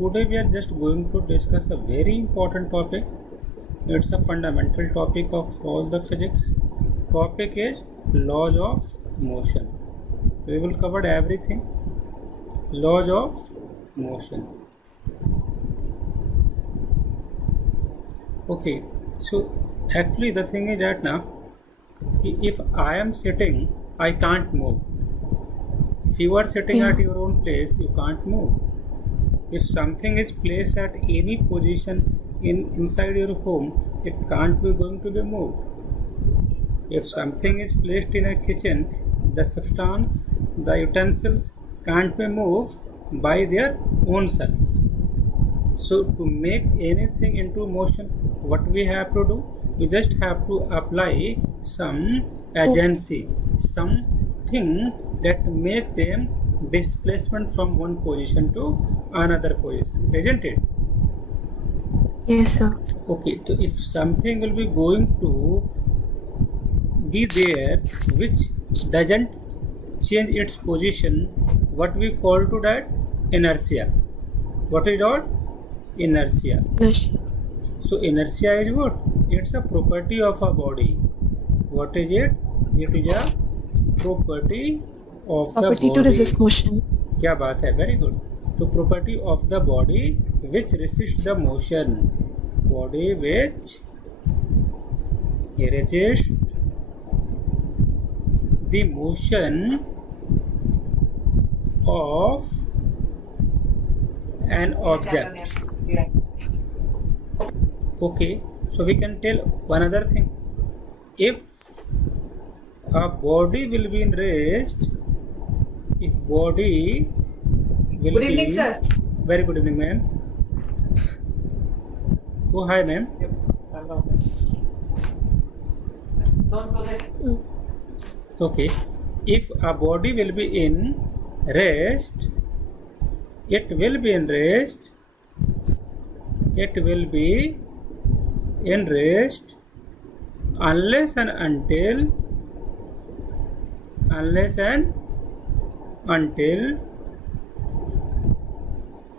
Today we are just going to discuss a very important topic. It's a fundamental topic of all the physics. Topic is laws of motion. We will cover everything. Laws of motion. Okay, so actually the thing is that now, if I am sitting, I can't move. If you are sitting at your own place, you can't move. If something is placed at any position inside your home, it can't be going to be moved. If something is placed in a kitchen, the substance, the utensils can't be moved by their own self. So to make anything into motion, what we have to do? We just have to apply some agency, something that make them displacement from one position to another position, isn't it? Yes, sir. Okay, so if something will be going to be there which doesn't change its position, what we call to that? Inertia. What is that? Inertia. Yes. So inertia is what? It's a property of a body. What is it? It is a property of the Property body. to resist motion. क्या बात है, very good. तो property of the body which resists the motion. Body which resists the motion of an object. Okay, so we can tell one other thing. If a body will be in rest, if body will Good evening, be, sir. Very good evening, ma'am. Oh, hi, ma'am. Don't close it. Okay, if a body will be in rest, it will be in rest. It will be in rest unless and until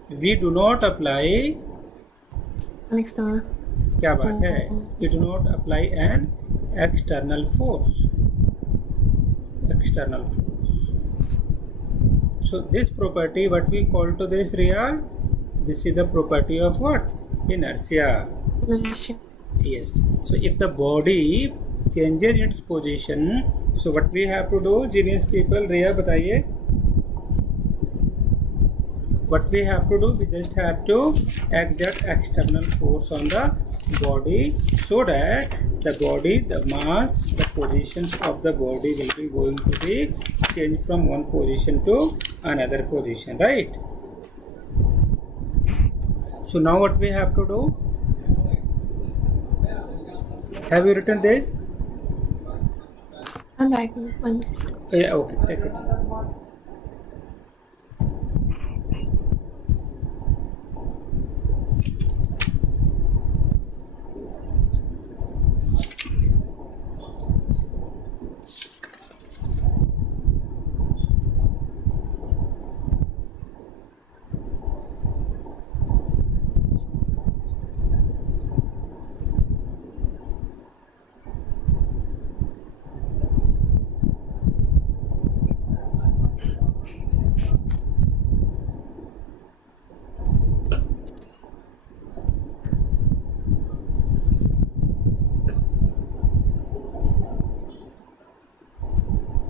we do not apply. Next time. क्या बात है? We do not apply an external force. External force. So this property, what we call to this, Riya? This is the property of what? Inertia. Inertia. Yes. So if the body changes its position, so what we have to do, genius people, Riya बताइए. What we have to do, we just have to exert external force on the body so that the body, the mass, the positions of the body will be going to be changed from one position to another position, right? So now what we have to do? Have you written this? I'm writing one. Yeah, okay, take it.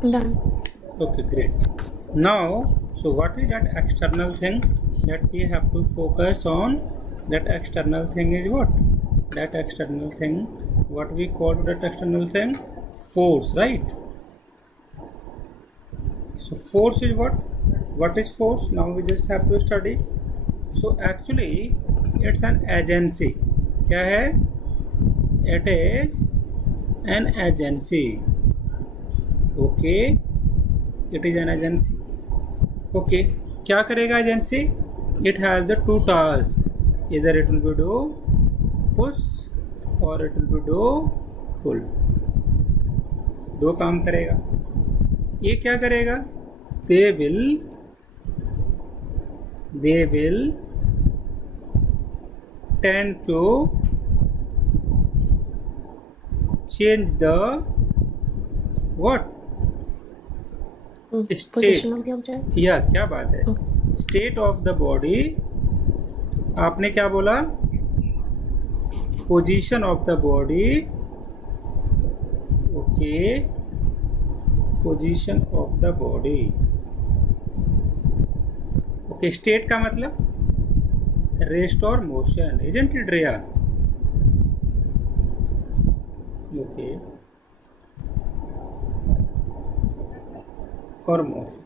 Done. Okay, great. Now, so what is that external thing that we have to focus on? That external thing is what? That external thing, what we call that external thing? Force, right? So force is what? What is force? Now we just have to study. So actually, it's an agency. क्या है? It is an agency. Okay, it is an agency. Okay, क्या करेगा agency? It has the two tasks. Either it will be do push or it will be do pull. दो काम करेगा. ये क्या करेगा? They will tend to change the what? State. Position of the object. या क्या बात है, स्टेट ऑफ द बॉडी. आपने क्या बोला? Position of the body. Okay, position of the body. Okay, state का मतलब रेस्ट और motion, isn't it Riya? Okay, और motion.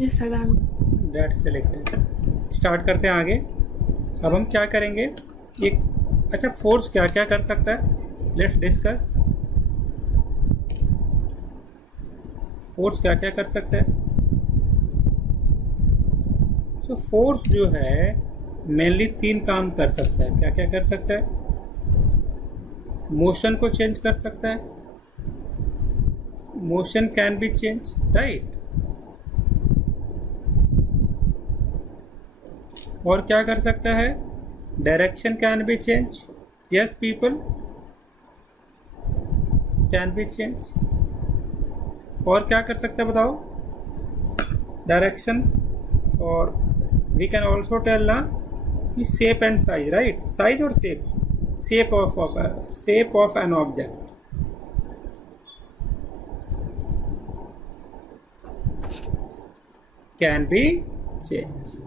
Yes, sir, done. Dates पे लिखते हैं. स्टार्ट करते हैं आगे. अब हम क्या करेंगे? एक अच्छा, फोर्स क्या क्या कर सकता है? Let's discuss. फोर्स क्या क्या कर सकता है? तो फोर्स जो है मेनली 3 काम कर सकता है. क्या क्या कर सकता है? मोशन को चेंज कर सकता है. Motion can be change, right? और क्या कर सकता है? Direction can be change. Yes people, can be change. और क्या कर सकता है बताओ? डायरेक्शन. और वी कैन ऑल्सो टेल ना कि shape and size, right? Size और shape, shape of an object. Can be change.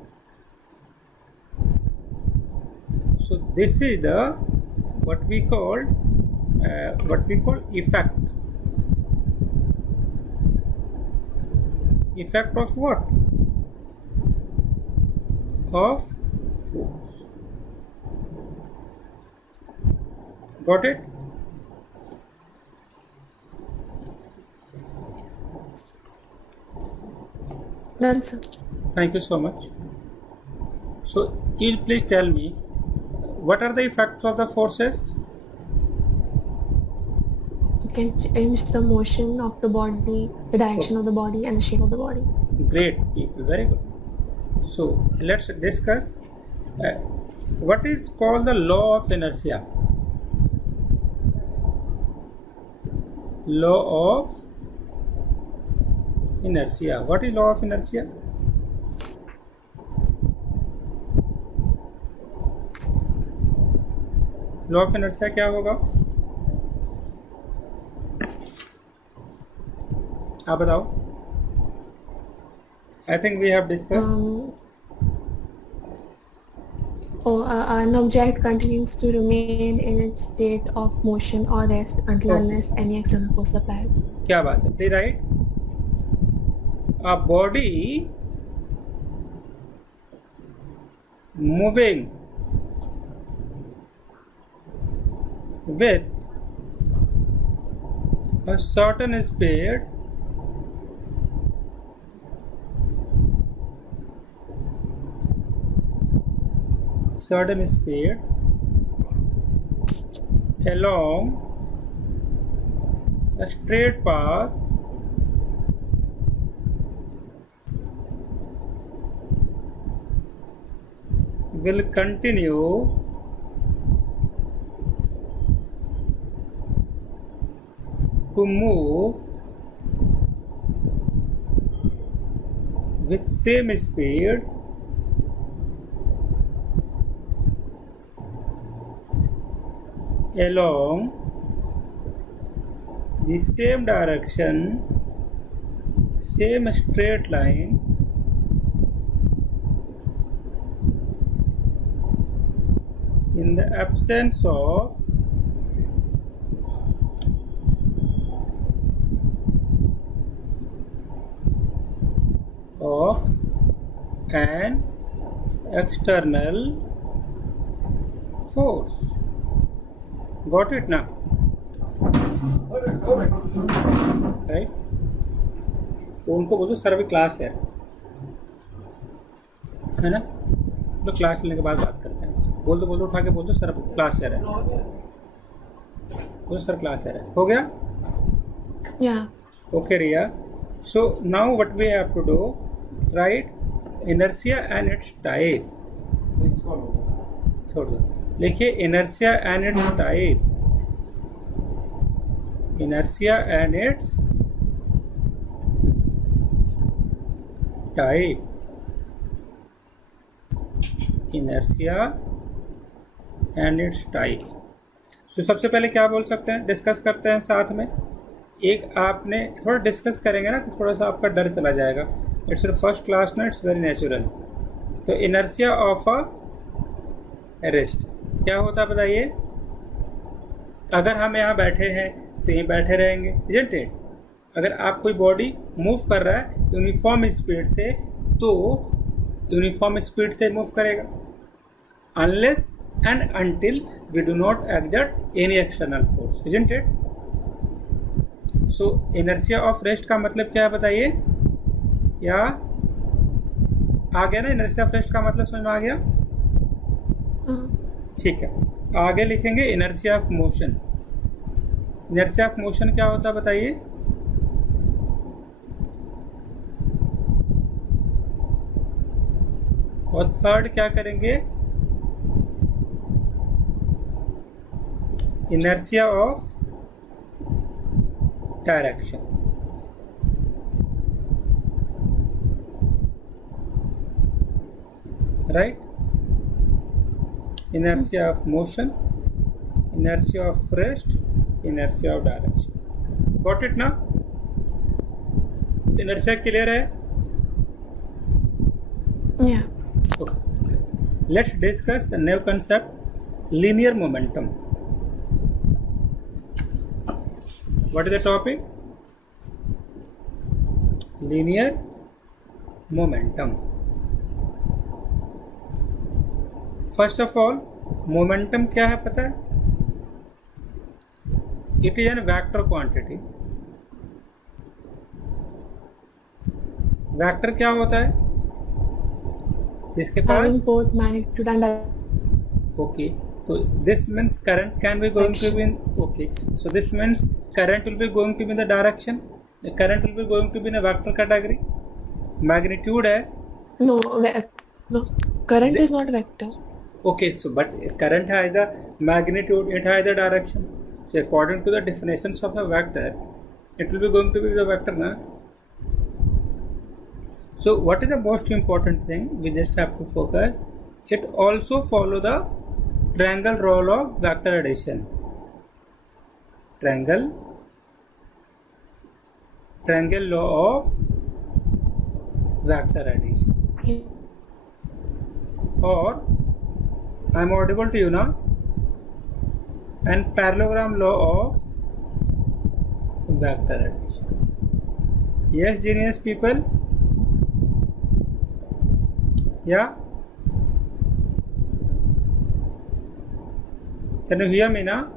So this is the what we call effect. Effect of what? Of force. Got it? Done, sir. Thank you so much. So you please tell me, what are the effects of the forces? You can change the motion of the body, the direction of the body, and the shape of the body. Great people, very good. So let's discuss what is called the law of inertia. Law of inertia. What is law of inertia? Law of inertia क्या होगा? आप बताओ. I think we have discuss. An object continues to remain in its state of motion or rest until unless any external force is applied. क्या बात है, right? A body moving with a certain speed along a straight path will continue to move with same speed along the same direction, same straight line in the absence of an external force. Got it now? Right, तो उनको बोलो sir अभी class है ना, तो class लेने के बाद बात करते हैं। बोल दो उठा के बोल दो सर क्लास है, बोलो सर क्लास है। हो गया? Yeah. Okay, Riya. So now what we have to do, write inertia and its type. छोड़ दो, लिखिए inertia and its type. Inertia and its type. Inertia and its type. So सबसे पहले क्या बोल सकते हैं, डिस्कस करते हैं साथ में। एक आपने थोड़ा डिस्कस करेंगे ना तो थोड़ा सा आपका डर चला जाएगा। इट्स फर्स्ट क्लास ना, इट्स वेरी नेचुरल। तो इनर्शिया ऑफ अ रेस्ट क्या होता है बताइए? अगर हम यहाँ बैठे हैं तो यहीं बैठे रहेंगे, इजंट इट? अगर आप कोई बॉडी मूव कर रहा है यूनिफॉर्म स्पीड से तो यूनिफॉर्म स्पीड से मूव करेगा, unless and until we do not exert any external force, isn't it? So inertia of rest का मतलब क्या है बताइए? या आ गया ना? इनर्शिया ऑफ रेस्ट का मतलब समझ में आ गया? ठीक है, आगे लिखेंगे inertia of motion. Inertia of motion क्या होता है बताइए? और थर्ड क्या करेंगे? Inertia of direction. Right, inertia of motion, inertia of rest, inertia of direction. Got it ना? inertia clear है? Yeah. Okay. Let's discuss the new concept, linear momentum. What is the topic? Linear momentum. First of all, momentum क्या है पता है? It is a vector quantity. Vector क्या होता है? जिसके Having pass both magnitude and direction. okay, so this means current can be going to be in, okay, so this means current will be going to be in the direction, the current will be going to be in a vector category. Magnitude है, No, no. Current is not vector. okay, so but current has the magnitude, it has the direction. So according to the definitions of a vector, it will be going to be the vector na. So what is the most important thing? We just have to focus. It also follow the triangle rule of vector addition. Triangle law of vector addition. Or I am audible to you now? And parallelogram law of vector addition. Yes, genius people? Yeah? Can you hear me now?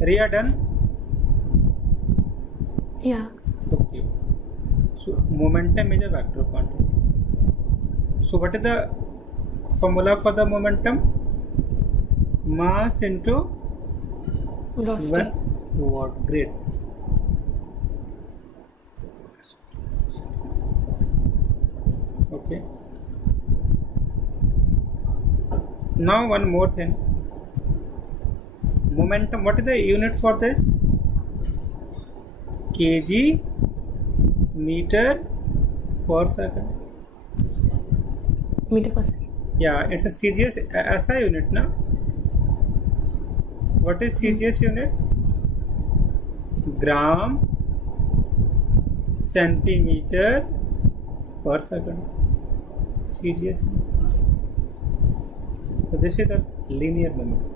Riya done? Yeah. Okay. So momentum is a vector quantity. So what is the formula for the momentum? Mass into Velocity. what? Great. Okay. Now one more thing. Momentum, what is the unit for this? kg meter per second. Meter per second. Yeah, it's a CGS SI unit, na? What is CGS unit? Gram centimeter per second. CGS unit. So this is the linear momentum.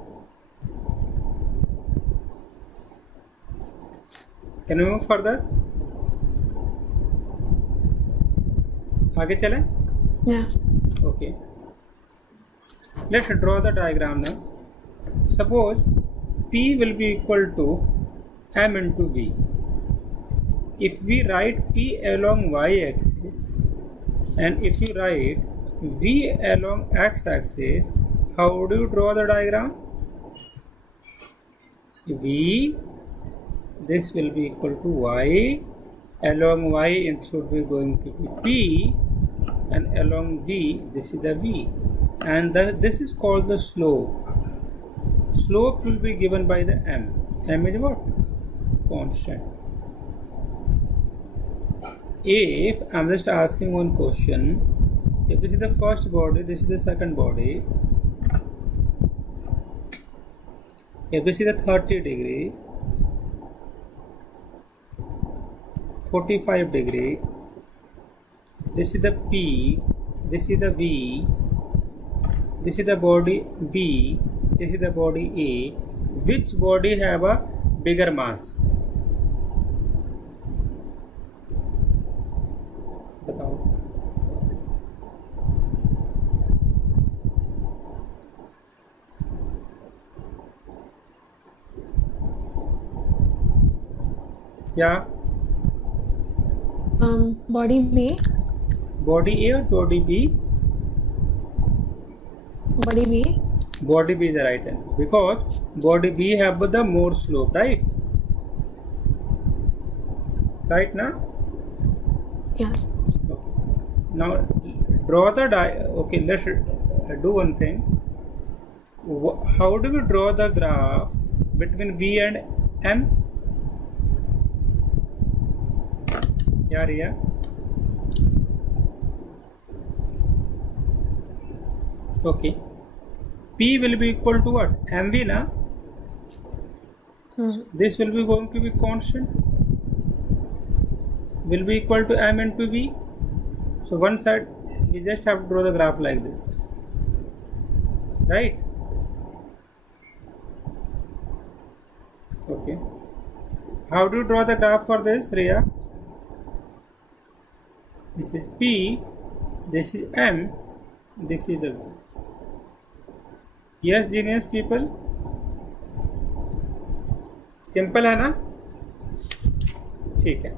Can we move further? आगे चलें? Yeah. Okay. Let's draw the diagram now. Suppose P will be equal to M into V. If we write P along y-axis and if you write V along x-axis, how do you draw the diagram? V, this will be equal to y, along y it should be going to be P, and along V this is the V, and this is called the slope. Slope will be given by the M. M is what? Constant. If I'm just asking one question, if this is the first body, this is the second body, if this is the 30 degree, 45 degree, this is the P, this is the V, this is the body B, this is the body A, which body have a bigger mass? बताओ. क्या? Body B. Body A or body B? Body B. Body B is the right answer because body B have the more slope, right? Right now? Yeah. Okay. Now draw the okay, let's do one thing. How do we draw the graph between V and M? Yeah, Riya? Okay. P will be equal to what? MV na? This will be going to be constant. Will be equal to M into V. So one side we just have to draw the graph like this. Right? Okay. How do you draw the graph for this, Riya? This is P, this is M, this is the V. Yes, genius people? Simple है ना? ठीक है.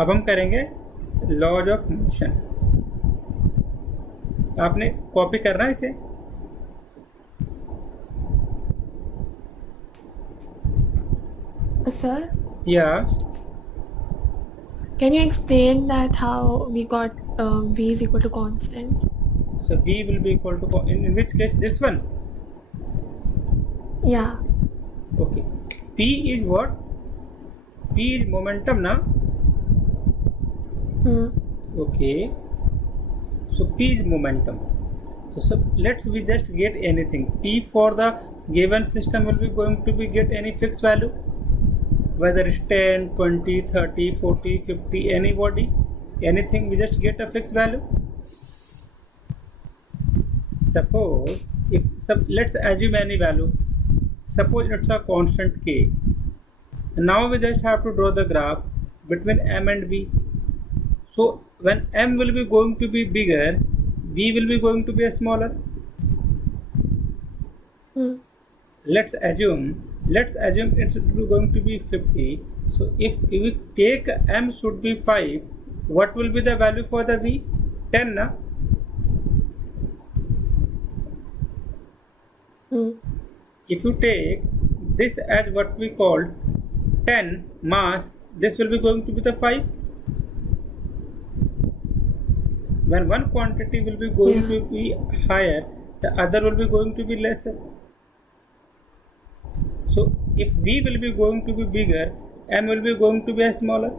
अब हम करेंगे laws of motion. आपने copy करना है इसे? Sir, Yeah. can you explain that how we got V is equal to constant? So V will be equal to in which case this one. Yeah. Okay. P is what? P is momentum na? Okay. So P is momentum. So let's we just get anything. P for the given system will be going to be get any fixed value. Whether it's 10, 20, 30, 40, 50, anybody, anything, we just get a fixed value. Suppose, let's assume any value. Suppose it's a constant K. And now we just have to draw the graph between M and V. So when M will be going to be bigger, V will be going to be smaller. Let's assume it's going to be 50. So if we take M should be 5, what will be the value for the V? 10 na? If you take this as what we called 10 mass, this will be going to be the 5. When one quantity will be going to be higher, the other will be going to be lesser. So if V will be going to be bigger, M will be going to be smaller.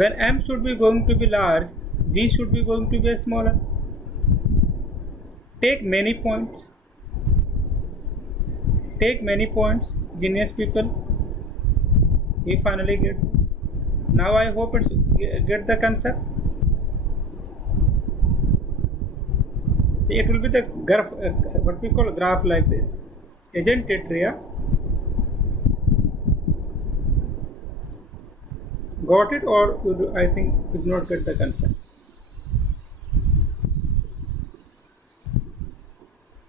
When M should be going to be large, V should be going to be smaller. Take many points. Take many points, genius people. We finally get this. Now I hope it's get the concept. It will be the graph, what we call graph like this, isn't it, Riya? Got it, or I think you did not get the concept.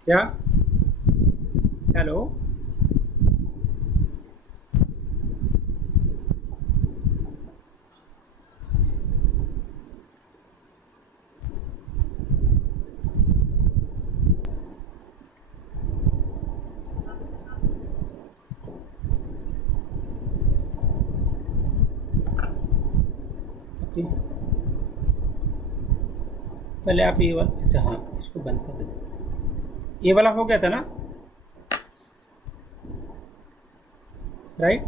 Yeah. Hello. Okay, पहले आप ये वाला, अच्छा हाँ, इसको बंद कर देते। ये वाला हो गया था ना, राइट?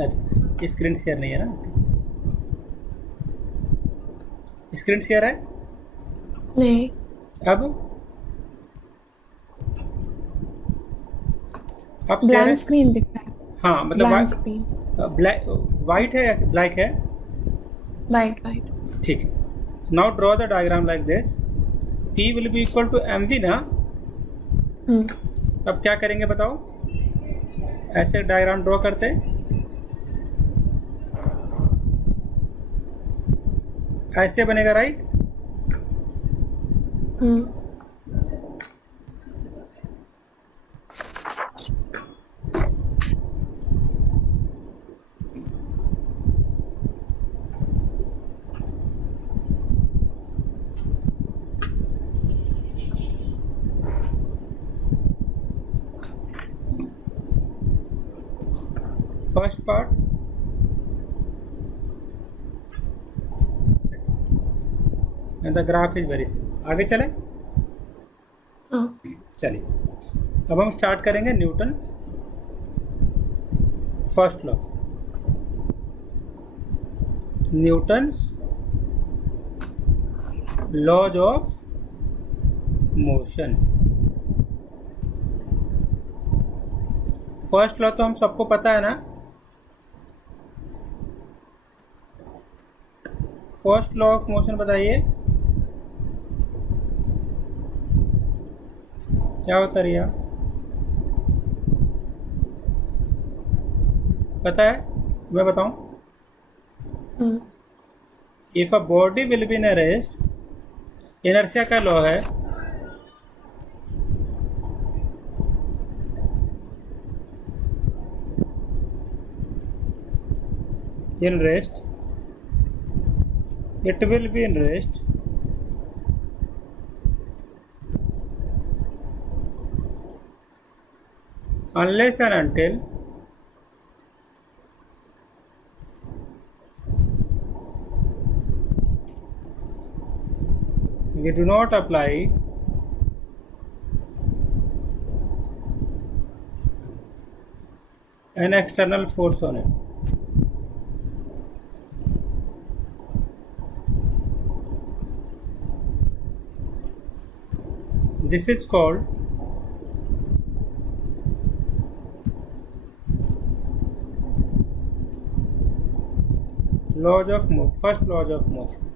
अच्छा, स्क्रीन शेयर नहीं है ना? स्क्रीन शेयर है नहीं, अब शेयर है? ब्लैंक स्क्रीन दिख रहा है। हाँ, मतलब ब्लैंक स्क्रीन, ब्लैक वाइट है या ब्लैक है? White white. ठीक है, now draw the diagram like this. P will be equal to mv ना? अब क्या करेंगे बताओ? ऐसे डायग्राम ड्रॉ करते, ऐसे बनेगा, right? First part, and the graph is very simple. आगे चले, चलिए अब हम स्टार्ट करेंगे Newton first law, Newton's laws of motion. First law तो हम सबको पता है ना? फर्स्ट लॉ ऑफ मोशन बताइए क्या होता है? रिया पता है? मैं बताऊं? If a body will be in rest, inertia का लॉ है, in rest, it will be in rest unless and until we do not apply an external force on it. This is called laws of motion, first laws of motion.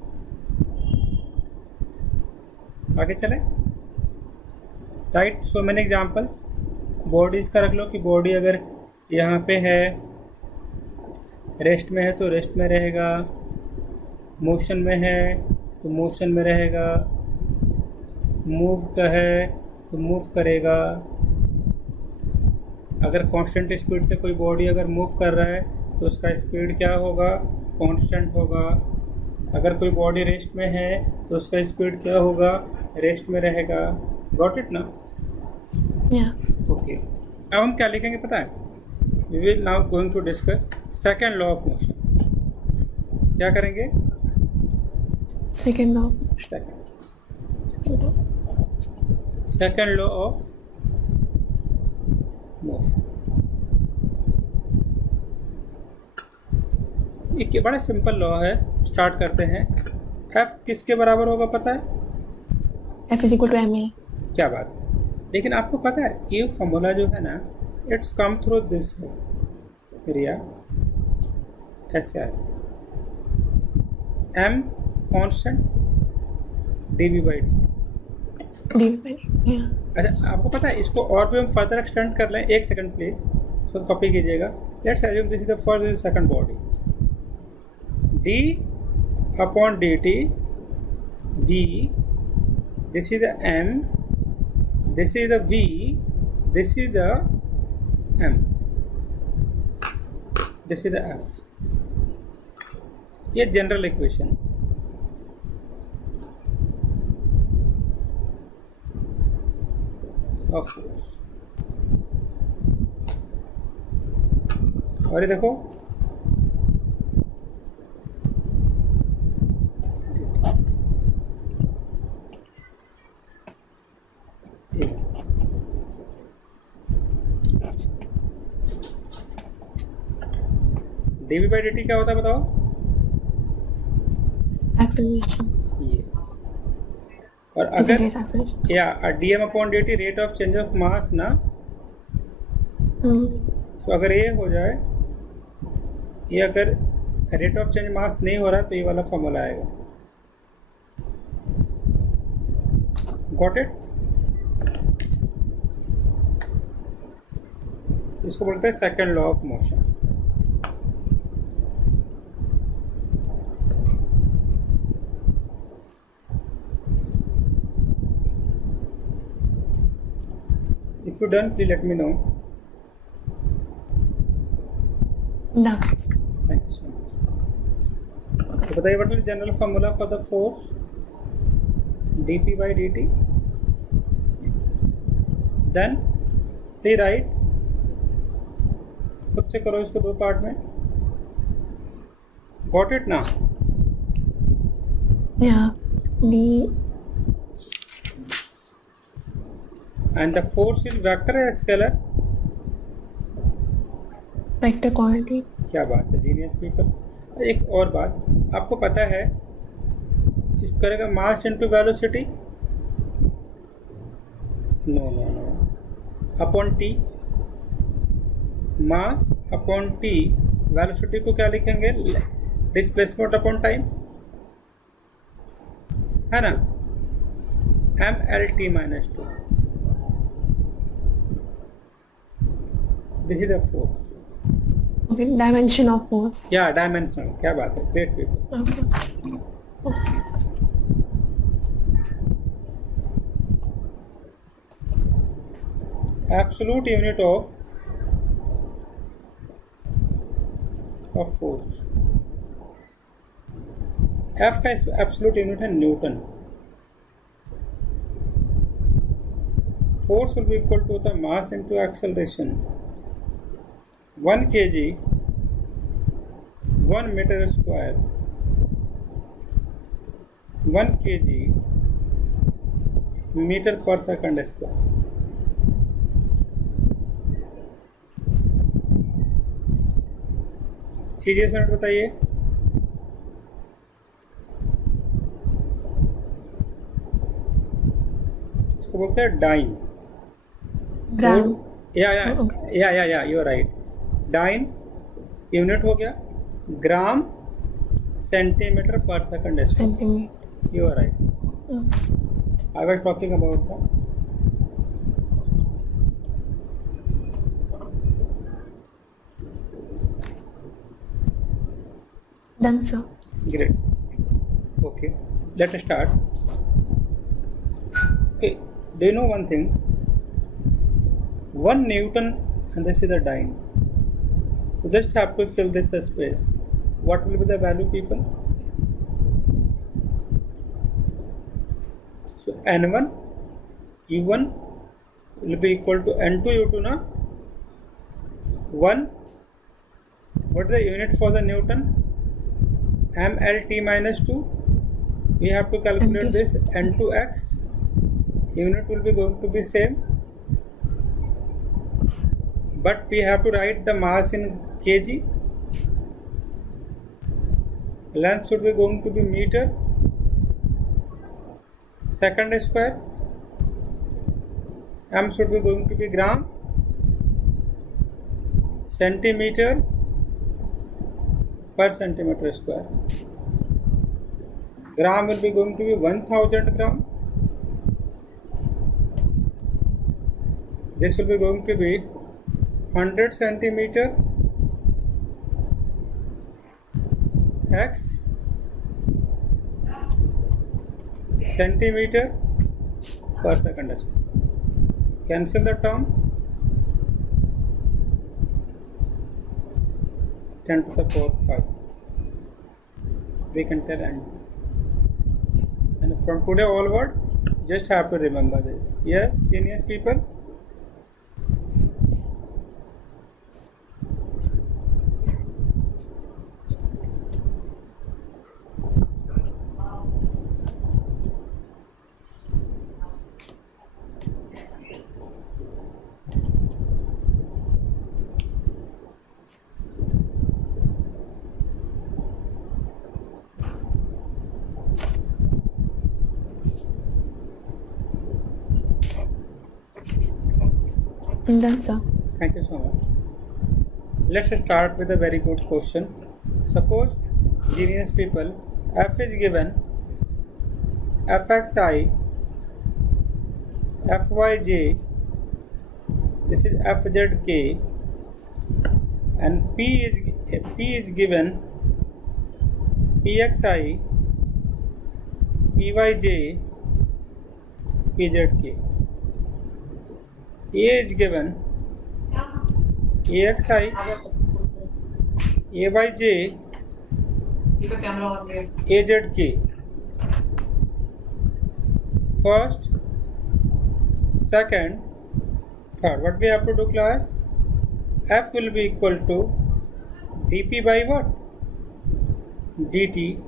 आगे चले, right? So many examples. Bodies का रख लो कि body अगर यहाँ पे है, rest में है तो रेस्ट में रहेगा, मोशन में है तो मोशन में रहेगा, मूव का है तो मूव करेगा। अगर कांस्टेंट स्पीड से कोई बॉडी अगर मूव कर रहा है तो उसका स्पीड क्या होगा? कांस्टेंट होगा। अगर कोई बॉडी रेस्ट में है तो उसका स्पीड क्या होगा? रेस्ट में रहेगा। गॉट इट ना? ओके, अब हम क्या लिखेंगे पता है? We will now going to discuss second law of motion. क्या करेंगे? Second law, second law of motion. एक बड़ा सिंपल लॉ है, स्टार्ट करते हैं। F किसके बराबर होगा पता है? F is equal to ma। क्या बात है! लेकिन आपको पता है ये फॉर्मूला जो है ना, it's come through this way, Riya, ऐसे आए, m constant, dv by dt। अच्छा, आपको पता है इसको और भी हम फर्दर एक्सटेंड कर लें। एक सेकंड प्लीज, इसको कॉपी कीजिएगा। Let's assume this is the first, this is second body. d upon dt v, this is the m, this is the v, this is the m, this is the f. ये general equation of force. और ये देखो dv by dt क्या होता है बताओ? Acceleration. Yes. और Is it अगर is acceleration? या dm upon dt rate of change of mass ना, तो अगर ये हो जाए, ये अगर रेट ऑफ चेंज मास नहीं हो रहा तो ये वाला फॉर्मूला आएगा। Got it? इसको बोलते हैं second law of motion. If you done, please let me know. Done. Thank you so much. तो बताइए what is general formula for the force dp by dt? Then please write. खुद से करो इसको दो पार्ट में। Got it now? Yeah. D. And the force is vector है scalar? Vector quantity. क्या बात है, जीनियस पीपल। एक और बात, आपको पता है इस करेगा mass into velocity? No no no, upon t. Mass upon t, velocity को क्या लिखेंगे? डिस्प्लेसमेंट अपॉन टाइम, है ना? mlt minus 2. This is the force. Okay. Dimension of force. Yeah, dimensional. क्या बात है, great people. Okay. Absolute unit of force. F का absolute unit है Newton. Force will be equal to the mass into acceleration. 1 kg 1 meter square, 1 kg meter per second square. Serious unit बताइए। इसको बोलते हैं dyne. Gram. या you are right. Dyne unit हो गया gram centimetre per second square. Centimeter. You are right. I was talking about the Done, sir. great. Okay, let us start. Okay, do you know one thing? 1 Newton, and this is the dyne. You just have to fill this space. What will be the value, people? So N1 U1 will be equal to N2 U2 na 1. What is the unit for the Newton? MLT minus 2. We have to calculate this N2x. Unit will be going to be same, but we have to write the mass in kg. Length should be going to be meter second square. M should be going to be gram, centimeter per centimeter square. Gram will be going to be 1000 gram. This will be going to be 100 centimeter x centimeter per second square. Cancel the term. 10 to the power 5. We can tell and from today onward, just have to remember this. Yes, genius people. Done, sir. Thank you so much. Let's start with a very good question. Suppose, genius people, f is given fxi, fyj, this is fzk, and p is given pxi, pyj, pzk. A is given AXI, AYJ, Keep the camera on there. AZK. First, second, third. What we have to do, class? F will be equal to dP by what? dt.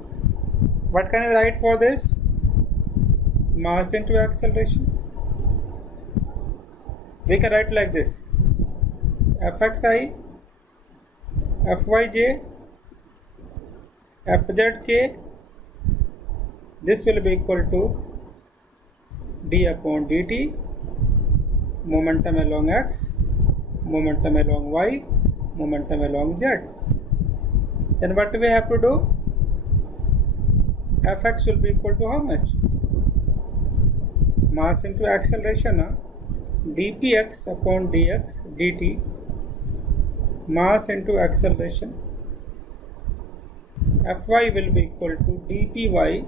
What can I write for this? Mass into acceleration. We can write like this: fxi, fyj, fzk. This will be equal to d upon dt, momentum along x, momentum along y, momentum along z. Then what we have to do? Fx will be equal to how much? Mass into acceleration. Dpx upon dx dt, mass into acceleration. Fy will be equal to dpy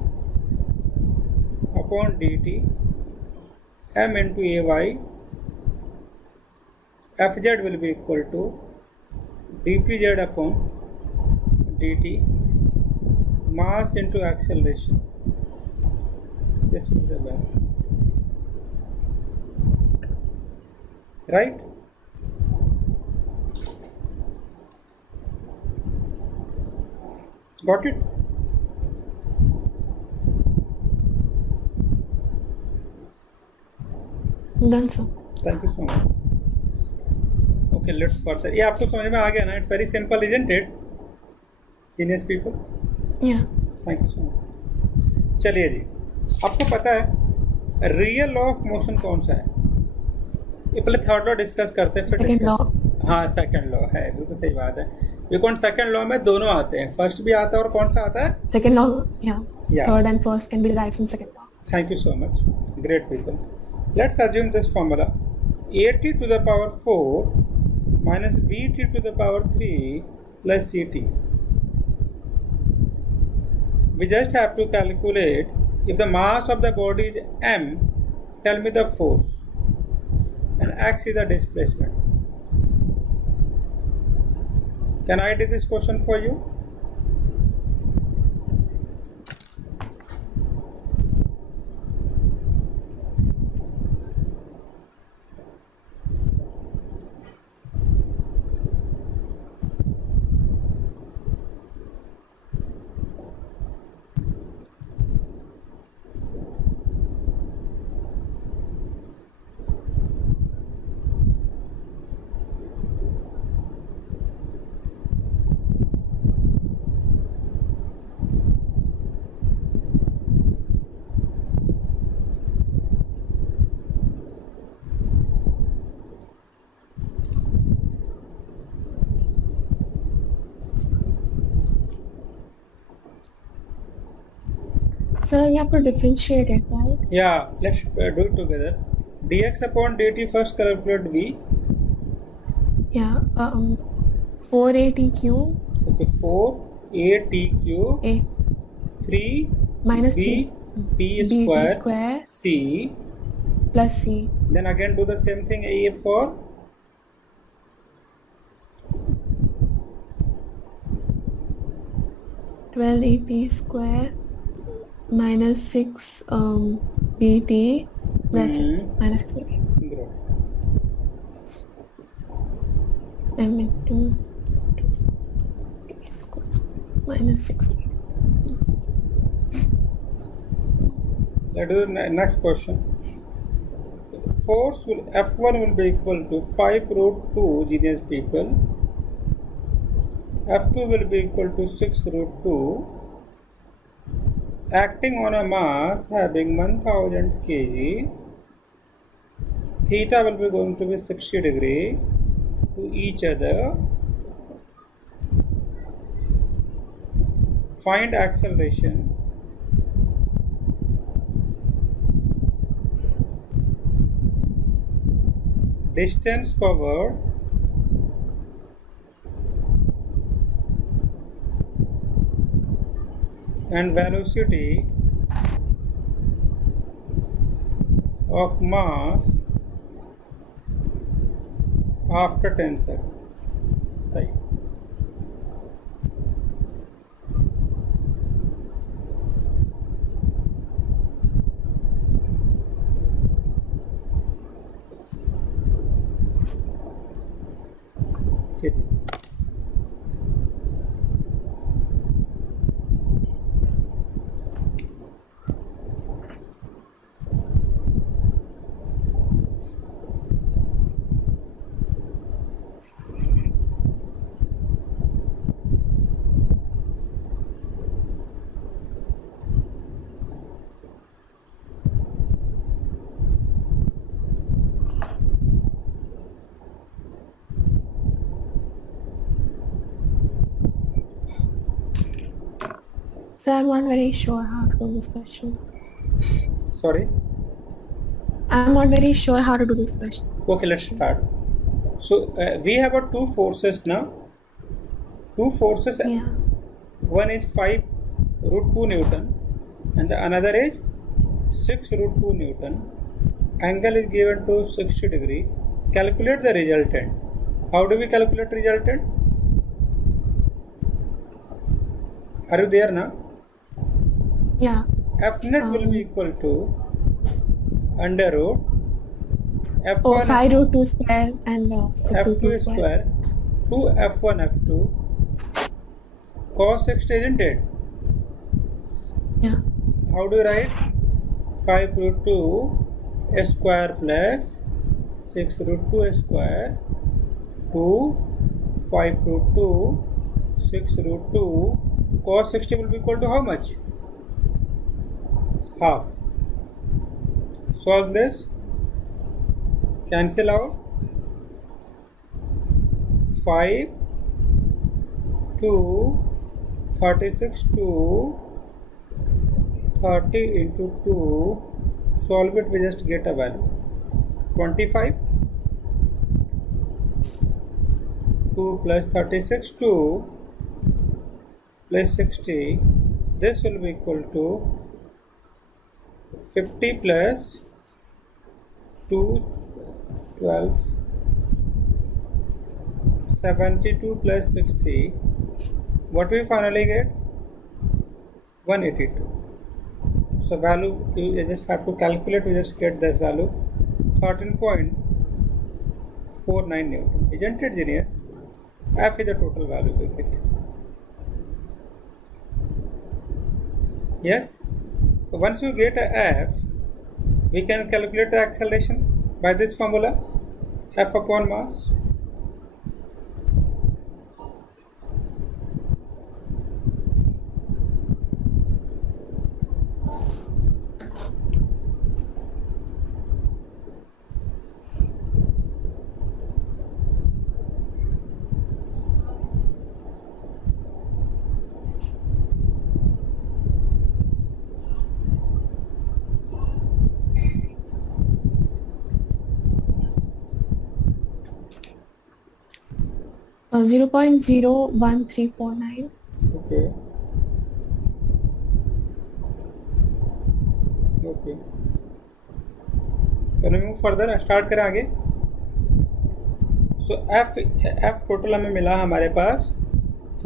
upon dt, m into ay. Fz will be equal to dpz upon dt, mass into acceleration. This will be the value. Right? Got it? Done, sir. Thank you so much. Okay, let's further. ये आपको समझ में आ गया ना? It's very simple, isn't it? Genius people. Yeah. Thank you so much. चलिए जी, आपको पता है रियल लॉ ऑफ मोशन कौन सा है? ये पहले थर्ड लॉ डिस्कस करते हैं, फिर Second law. हाँ, सेकंड लॉ है, बिल्कुल सही बात है। बिकॉज सेकंड लॉ में दोनों आते हैं, फर्स्ट भी आता है और कौन सा आता है? Second law, yeah. Yeah. Third and first can be derived from second law. Thank you so much. Great people. Let's assume this formula: at to the power 4 minus bt to the power 3 plus ct. We just have to calculate if the mass of the body is m, tell me the force, and x is the displacement. Can I do this question for you? So you have to differentiate it, right? Yeah, let's do it together. Dx upon dt, first calculate v. Yeah. 480 cube. Okay, 4 A T cube A 3 minus B 3 P B square square C. plus C. Then again do the same thing A for 12 square minus 6 BT. That's it. Minus 6 BT. Great. M into T square minus 6 BT. Let's do the next question. Force will F1 will be equal to 5 root 2 genius people. F2 will be equal to 6 root 2. Acting on a mass having 1000 kg, theta will be going to be 60 degree to each other. Find acceleration. Distance covered. And velocity of mass after 10 seconds. Right. Okay. So I'm not very sure how to do this question. Sorry. I'm not very sure how to do this question. Okay, let's start. So we have two forces now. Two forces. Yeah. One is 5 root 2 Newton and the another is 6 root 2 Newton. Angle is given to 60 degree. Calculate the resultant. How do we calculate resultant? Are you there now? Yeah. F net will be equal to under root F1 Oh, 5 root 2 square and 6 root 2 F2 square. square to F1 F2 cos 60, isn't it? Yeah. How do you write? 5 root 2 square plus 6 root 2 square to 5 root 2 6 root 2 cos 60 will be equal to how much? Half. Solve this. Cancel out. 5 to 36 to 30 into 2. Solve it, we just get a value. 25. 2 plus 36 2 plus 60. This will be equal to 50 plus 2 12 72 plus 60. What we finally get? 182. So value you just have to calculate, we just get this value 13.49 Newton. Isn't it genius? F is the total value we get. Yes? So once you get a F, we can calculate the acceleration by this formula, F upon mass. Uh, 0.01349. Okay okay, तो move further, start करें आगे। सो F total हमें मिला हमारे पास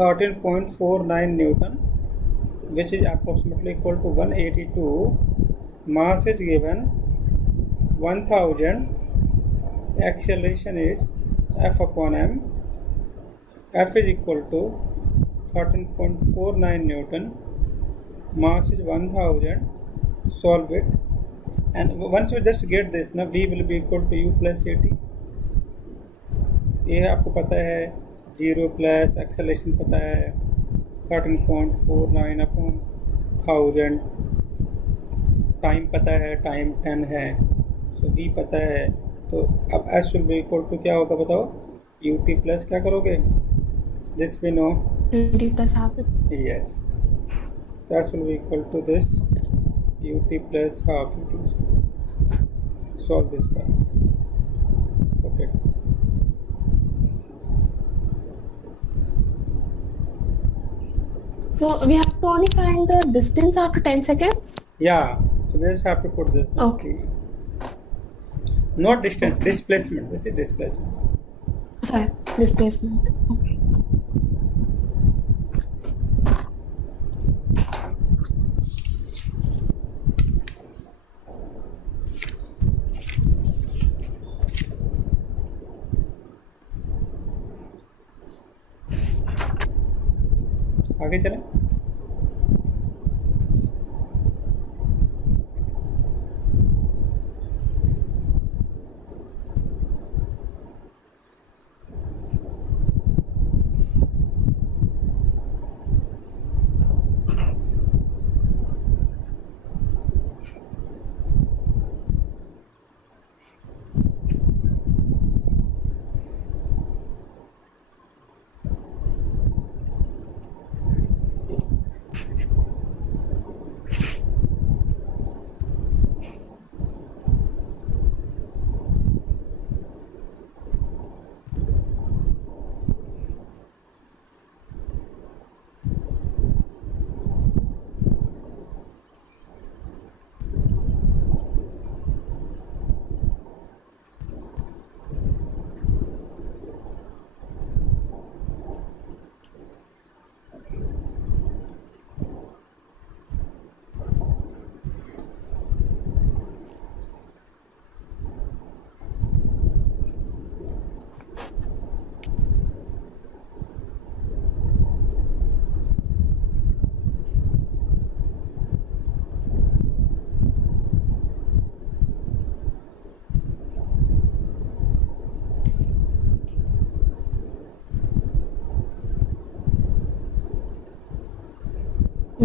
13.49 Newton, which is approximately equal to 182. Mass is given 1000. Acceleration is F upon m. F is equal to 13.49 Newton. Mass is 1000. Solve it. And once we just get this, now V will be equal to U plus AT. ये आपको पता है, 0 plus acceleration पता है 13.49 upon 1000, time पता है, time 10 है, सो V पता है। तो अब S will be equal to क्या होगा बताओ, UT प्लस क्या करोगे, this we know, UT plus half it. Yes, S will be equal to this UT plus half UT। Solve this part, okay. So we have to only find the distance after 10 seconds? Yeah, so we just have to put this. Okay. Not distance, displacement. This is displacement. Sorry, displacement. Okay. आगे चलें।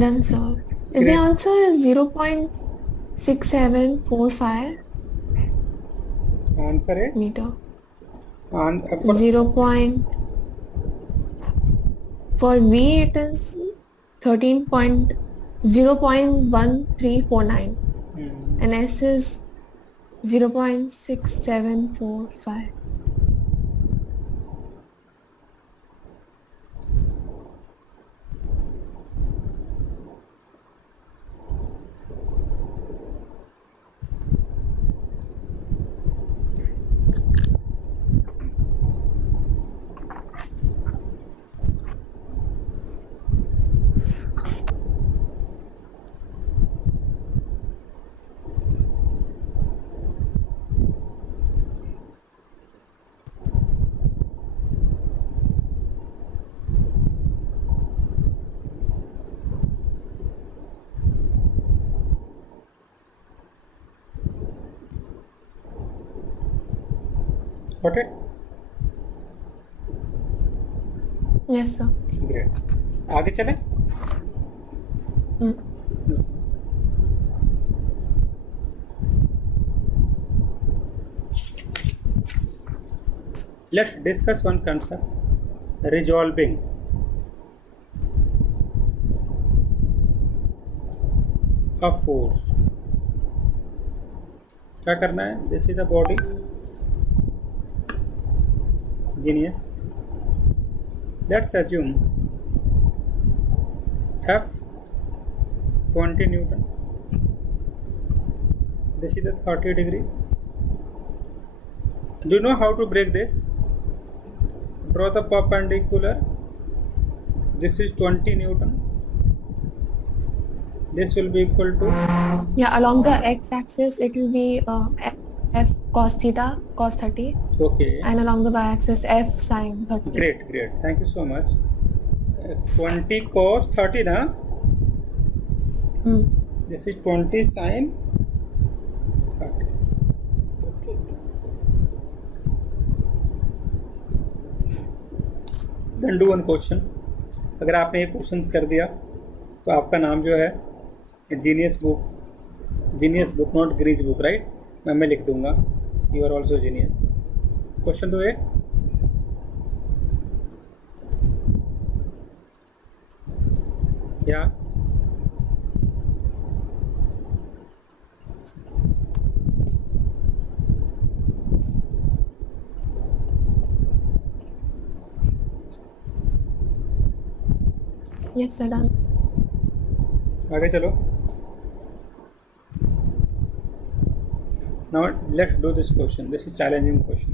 Done, sir. Is the Great. answer 0.6745 answer है meter? for 0. For V it is 0.1349 and S is 0.6745. Got it? Yes, sir. Great. आगे चलें। Let's discuss one concept, resolving. A force. क्या करना है? This is the body. Genius. Let's assume F 20 Newton. This is the 30 degree. Do you know how to break this? Draw the perpendicular. This is 20 Newton. This will be equal to, Yeah, along the x-axis it will be f cos theta, cos 30, okay, and along the y-axis f sin 30. great, thank you so much. 20 cos 30 na? Hmm. This is 20 sin 30. Then do one question. अगर आपने ये question कर दिया तो आपका नाम जो है जीनियस बुक नॉट ग्रीज बुक, राइट? मैं लिख दूंगा you are also genius. Question दो. क्या Yes, sir, done. आगे चलो. Now let's do this question. This is challenging question.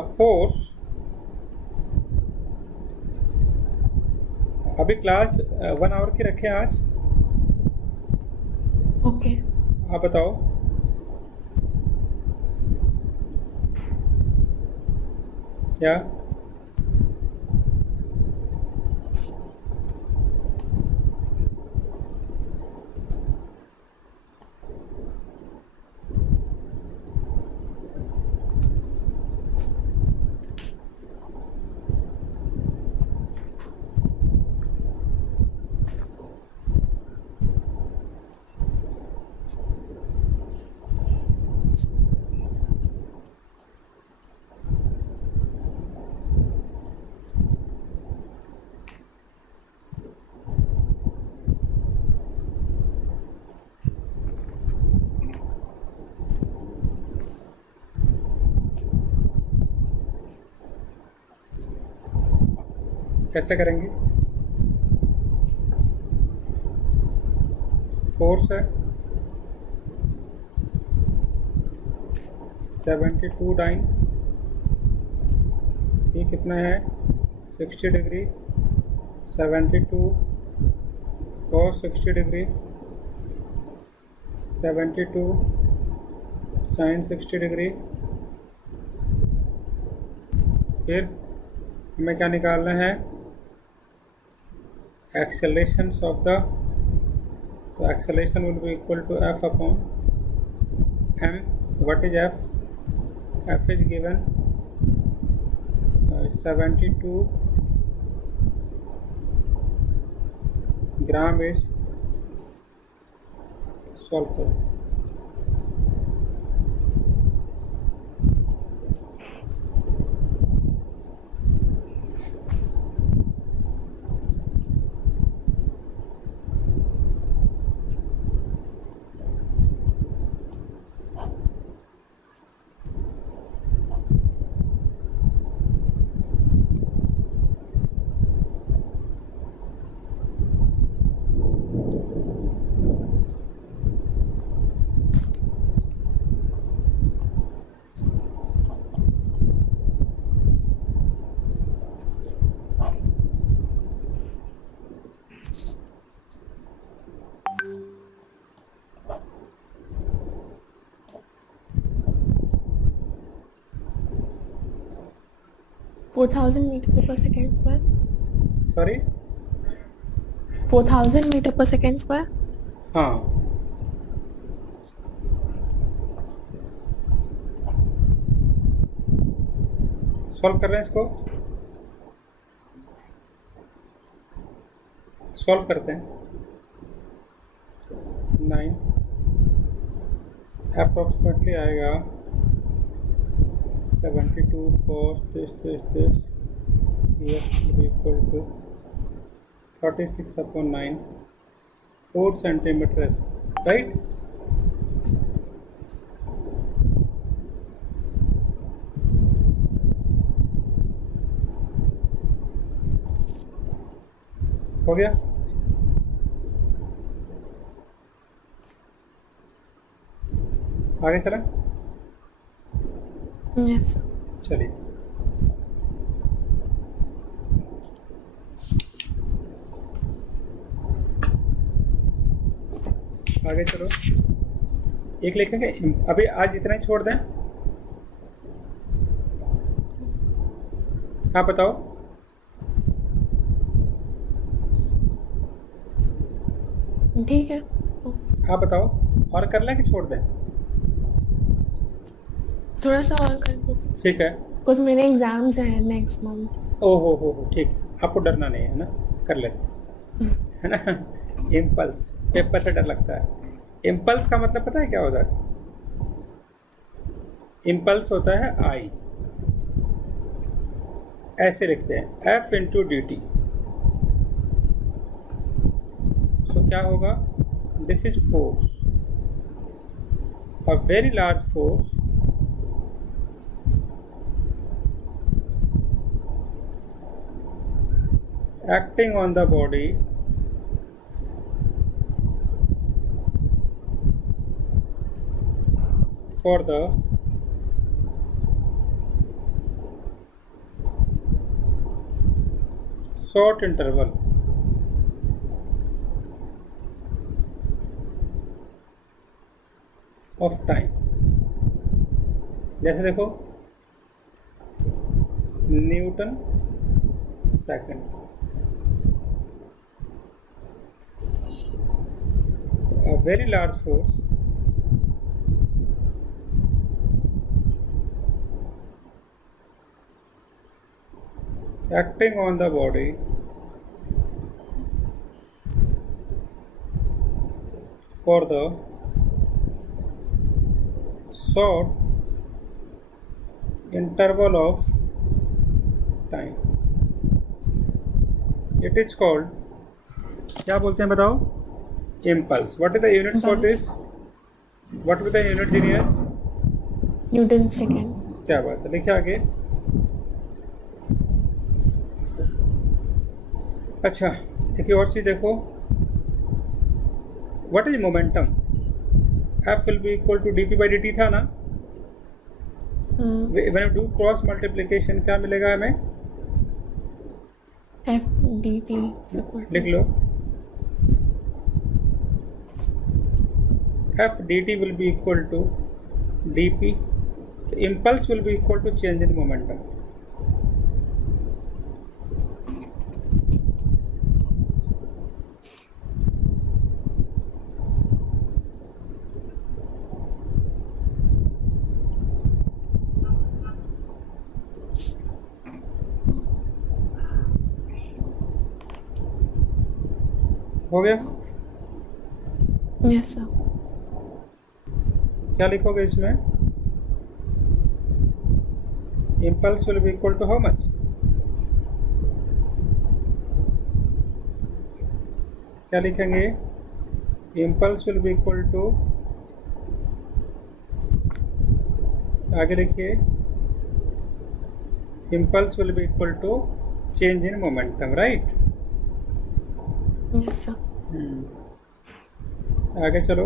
A force. अभी क्लास 1 आवर की रखे आज. Okay. आप बताओ. क्या कैसे करेंगे? फोर्स है 72 डाइन. ये कितना है? 60 डिग्री. 72 और 60 डिग्री. 72 sign 60 degree. फिर हमें क्या निकालना है? Accelerations of the. तो acceleration will be equal to F upon M. What is F? F is given 72 gram is. Solve करो. $4,000 meter per second square. Sorry. 4,000 meter per second square. हाँ. Solve कर रहे हैं इसको. सॉल्व करते हैं. 9 approximately आएगा 72 cos this x will be equal to 36 upon 9, 4 centimeters, right? हो गया? आगे चलें? Yes, sir. चलिए, आगे चलो। एक लिखेंगे, अभी आज इतना ही छोड़ दें। आप बताओ। ठीक है। आप बताओ, और कर लें कि छोड़ दें? थोड़ा सा और कर दो, ठीक है। बिकॉज मेरे एग्जाम्स हैं नेक्स्ट मंथ। ओ हो, ठीक है, आपको डरना नहीं है ना, कर लेते है ना। इम्पल्स, पेपर से डर लगता है। इम्पल्स का मतलब पता है क्या होता है? इम्पल्स होता है आई, ऐसे लिखते हैं F इंटू डी टी। सो क्या होगा? This is force, a very large force acting on the body for the short interval of time। जैसे देखो, Newton second, a very large force acting on the body for the short interval of time, it is called, क्या बोलते हैं बताओ? Impulse. What is the unit for this? What will the unit, genius? Newton second. क्या बात है, लिखिए आगे। अच्छा, एक और चीज देखो, what is momentum? F will be equal to dp by dt था ना। When you do cross multiplication क्या मिलेगा हमें? एफ डी टी लिख लो, F dt will be equal to dp, so impulse will be equal to change in momentum। हो गया? Yes sir. क्या लिखोगे इसमें? Impulse will be equal to how much? क्या लिखेंगे? Impulse will be equal to, आगे लिखिए, impulse will be equal to change in momentum, right? Yes sir. आगे चलो,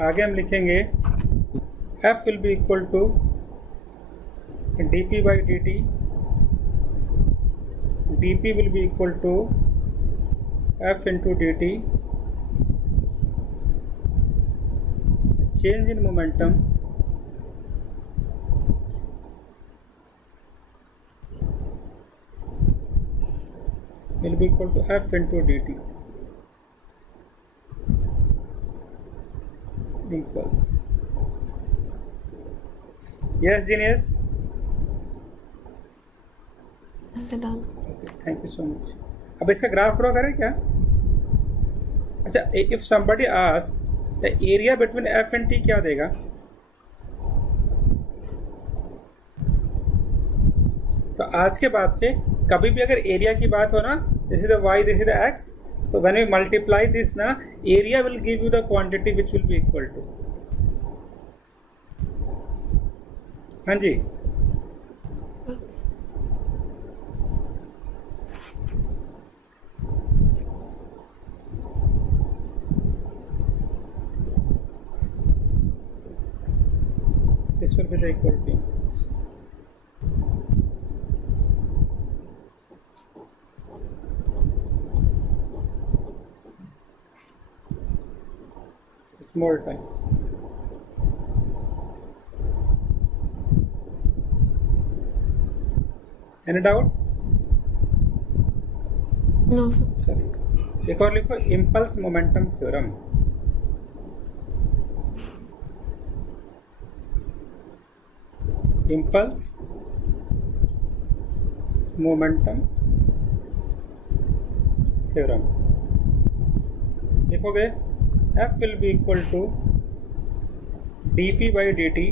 आगे हम लिखेंगे F will be equal to dp by dt, dp will be equal to F into dt, change in momentum will be equal to F into dt, impulse। Yes, genius? ऐसे डाल। Okay, thank you so much। अब इसका graph draw करें क्या? अच्छा, if somebody asks the area between F and T क्या देगा? तो आज के बाद से कभी भी अगर एरिया की बात हो ना, this is the y, this is the x, तो when we multiply this ना, area will give you the quantity which will be equal to, हाँ जी। This will be the equality impulse. Small time. Any doubt? No, sir. चलिए एक और लिखो, impulse momentum theorem. Impulse momentum theorem लिखोगे, F will be equal to dp by dt.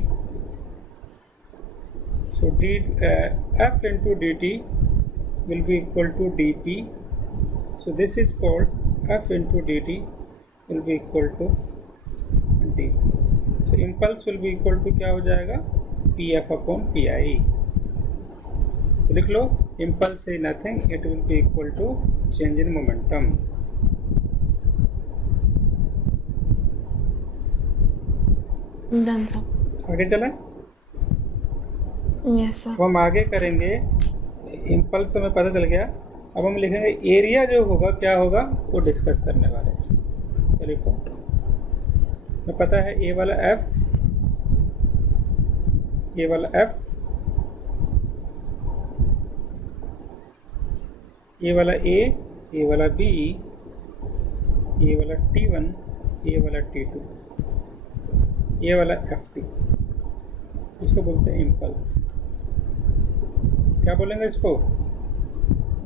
So F into dt will be equal to dp. So this is called F into dt will be equal to dp. So impulse will be equal to क्या हो जाएगा, pf upon pi. तो लिख लो, impulse is nothing, it will be equal to change in momentum. Done, sir. आगे चलें। Yes, sir. अब हम आगे करेंगे, इम्पल्स तो हमें पता चल गया, अब हम लिखेंगे एरिया जो होगा क्या होगा वो डिस्कस करने वाले हैं। तो लिखो, हमें पता है ए वाला एफ, ए वाला एफ, ए वाला ए वाला बी, ए वाला T1, ए वाला T2, ये वाला Ft, इसको बोलते हैं इम्पल्स। क्या बोलेंगे इसको,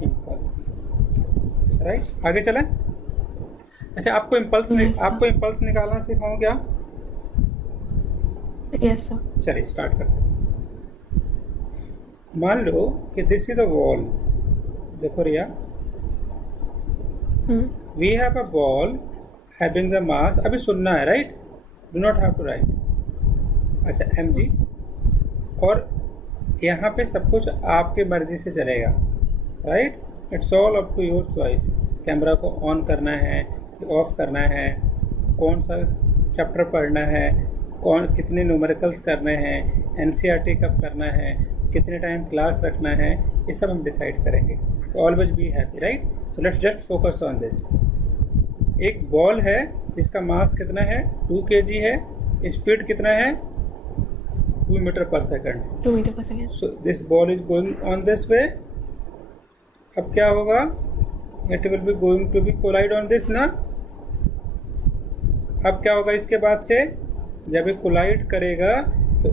इम्पल्स, राइट। आगे चलें। अच्छा, आपको इम्पल्स आपको इम्पल्स निकालना सिखाऊं क्या? Yes, sir. चलिए स्टार्ट करते हैं। मान लो कि दिस इज द वॉल, देखो Riya, we have a ball having the mass, अभी सुनना है right, do not have to write. अच्छा mg, और यहाँ पे सब कुछ आपके मर्जी से चलेगा, right. It's all up to your choice. Camera को ऑन करना है, ऑफ करना है, कौन सा चैप्टर पढ़ना है, कौन कितने न्यूमेरिकल्स करने हैं, एनसीईआरटी कब करना है, कितने टाइम क्लास रखना है, ये सब हम डिसाइड करेंगे। तो always be happy, right. So let's just focus on this. एक बॉल है जिसका मास कितना है, 2 kg है, स्पीड कितना है, 2 meter per second. 2 meter per second. So this ball is going on this way. अब क्या होगा, it will be going to be collide on this ना। अब क्या होगा इसके बाद से, जब ये कोलाइड करेगा तो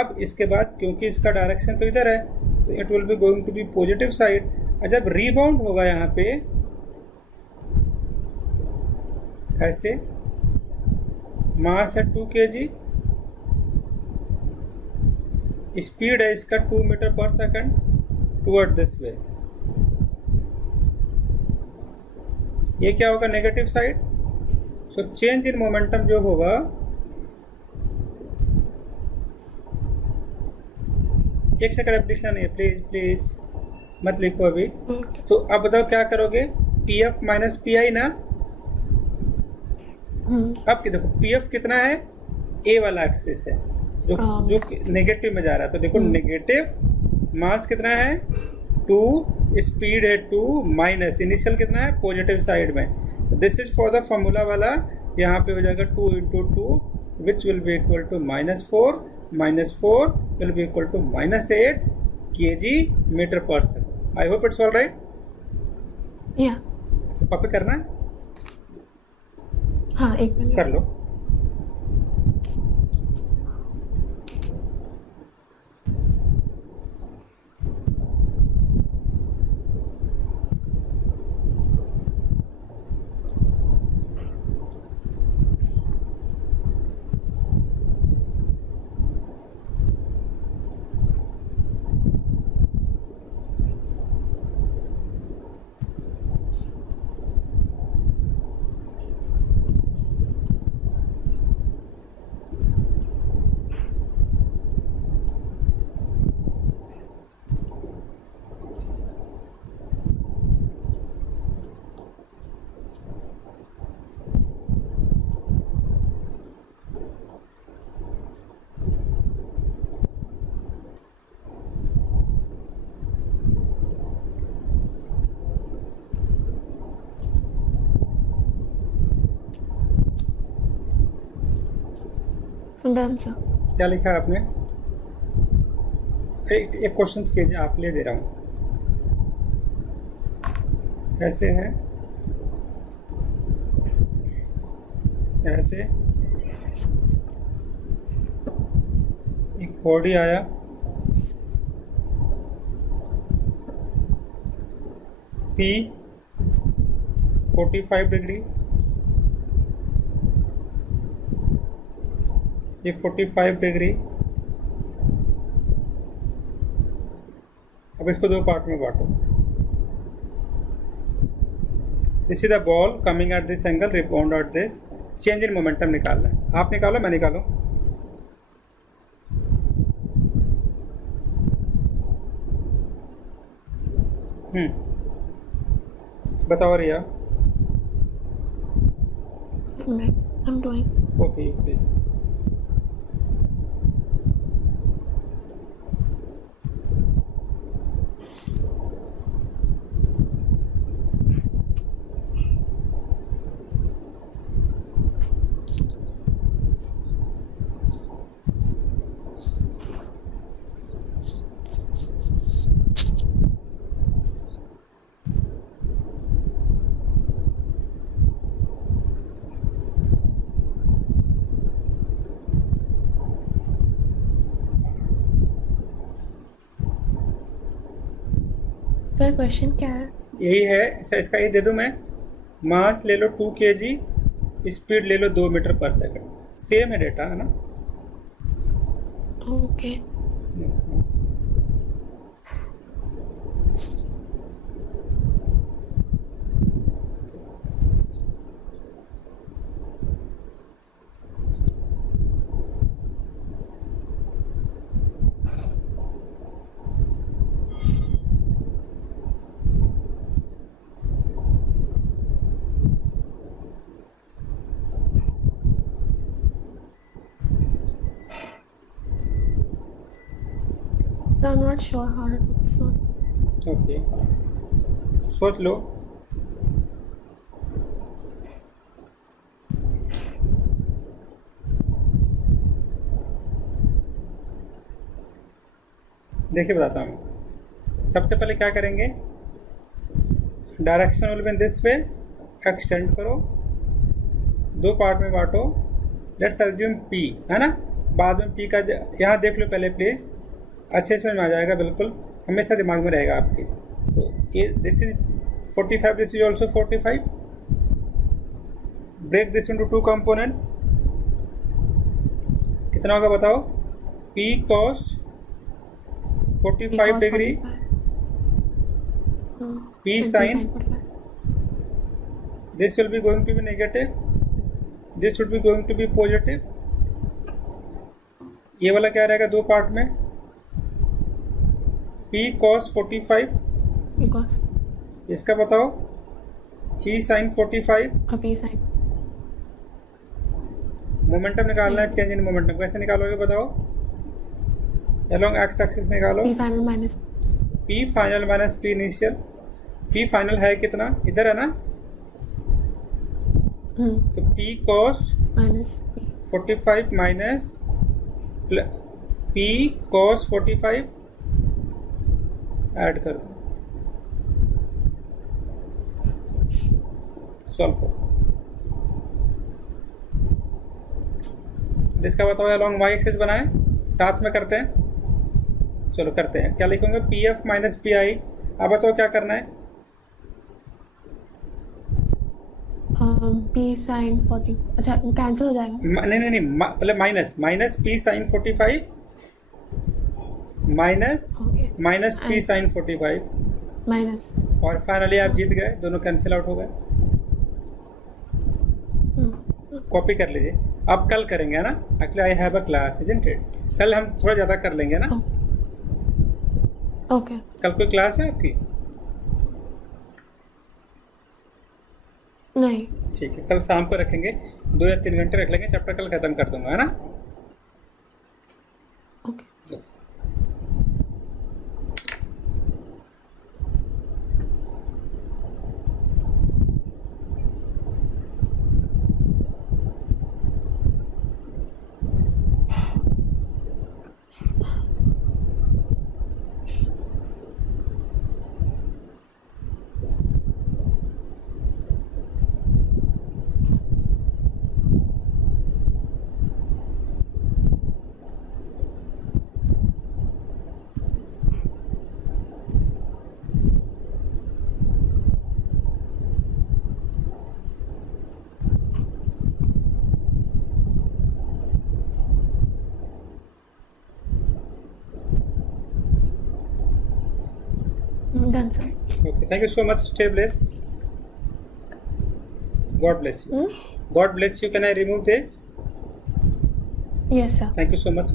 अब इसके बाद क्योंकि इसका डायरेक्शन तो इधर है तो it will be going to be positive side. और जब रीबाउंड होगा यहाँ पे ऐसे, मास है 2 kg, स्पीड है इसका 2 meter per second, toward this way. ये क्या होगा, negative side. So change in momentum जो होगा, एक सेकंड अपडेशन नहीं है, प्लीज प्लीज मत लिखो अभी। Okay. तो अब बताओ क्या करोगे, pf माइनस पी ना। अब कि देखो pf कितना है, a वाला एक्सिस है जो जो नेगेटिव में जा रहा है। तो देखो नेगेटिव, मास कितना है 2, स्पीड है 2, माइनस इनिशियल कितना है पॉजिटिव साइड में। तो this is for the formula वाला, यहाँ पे हो जाएगा 2 into 2 which will be equal to -4, -4 will be equal to -8 kg metre per second. I hope it's all right. Yeah. अच्छा, कॉपी करना है, हाँ, एक मिनट। कर लो। Done, sir. क्या लिखा है आपने? एक क्वेश्चन कीजिए, आप ले दे रहा हूँ। ऐसे है, ऐसे एक बॉडी आया, P 45 डिग्री, ये 45 डिग्री। अब इसको दो पार्ट में बांटो। This is the ball coming at this angle, rebound at this. Change in momentum निकालना है। आप निकालो, मैं निकालूं? बताओ Riya. I'm doing. Okay please. Sir, question क्या है? यही है सर, इसका ये दे दूं मैं। मास ले लो 2 kg, स्पीड ले लो 2 मीटर पर सेकंड। सेम है डेटा, है ना? Okay. So I'm not sure how to do this one. Okay, सोच लो। देखिए बताता हूँ। सबसे पहले क्या करेंगे, direction will be in this way, extend करो, दो पार्ट में बांटो। लेट्स अज्यूम P, है ना? बाद में P का यहाँ देख लो पहले प्लीज, अच्छे से समझ आ जाएगा, बिल्कुल हमेशा दिमाग में रहेगा आपके। तो ये this is 45, this is also 45। Break this into 2 component. कितना होगा बताओ? P cos 45 degree, P sin, this will be going to be negative, this would be going to be positive। ये वाला क्या रहेगा दो पार्ट में? P cos 45, Because इसका बताओ? P sin 45। a P sin. Momentum निकालना है, चेंज इन मोमेंटम कैसे निकालोगे बताओ? अलोंग एक्स एक्सिस निकालो। P final minus. P final minus P initial. P final है कितना? इधर है ना? तो P cos Minus P. 45 minus P cos 45 add कर दो, सॉल्व करो। इसका बताओ अलोंग वाई एक्सिस बनाए, साथ में करते हैं। चलो करते हैं। क्या लिखूंगा? P F minus P I. अब बताओ क्या करना है? P sin 40. अच्छा कैंसिल हो जाएगा. नहीं पहले minus P sine 45 minus Okay. Minus P sine 45 Minus. और फाइनली आप जीत गए, दोनों कैंसिल आउट हो गए। कॉपी कर लीजिए। अब कल करेंगे, है ना? Actually I have a class, isn't it? कल हम थोड़ा ज़्यादा कर लेंगे ना? Okay. कल कोई क्लास है आपकी? नहीं. ठीक है, कल शाम को रखेंगे, 2 या 3 घंटे रख लेंगे, चैप्टर कल खत्म कर दूंगा, है ना? Okay. Done, sir. Okay, thank you so much. Stay blessed. God bless you. Hmm? God bless you. Can I remove this? Yes, sir. Thank you so much.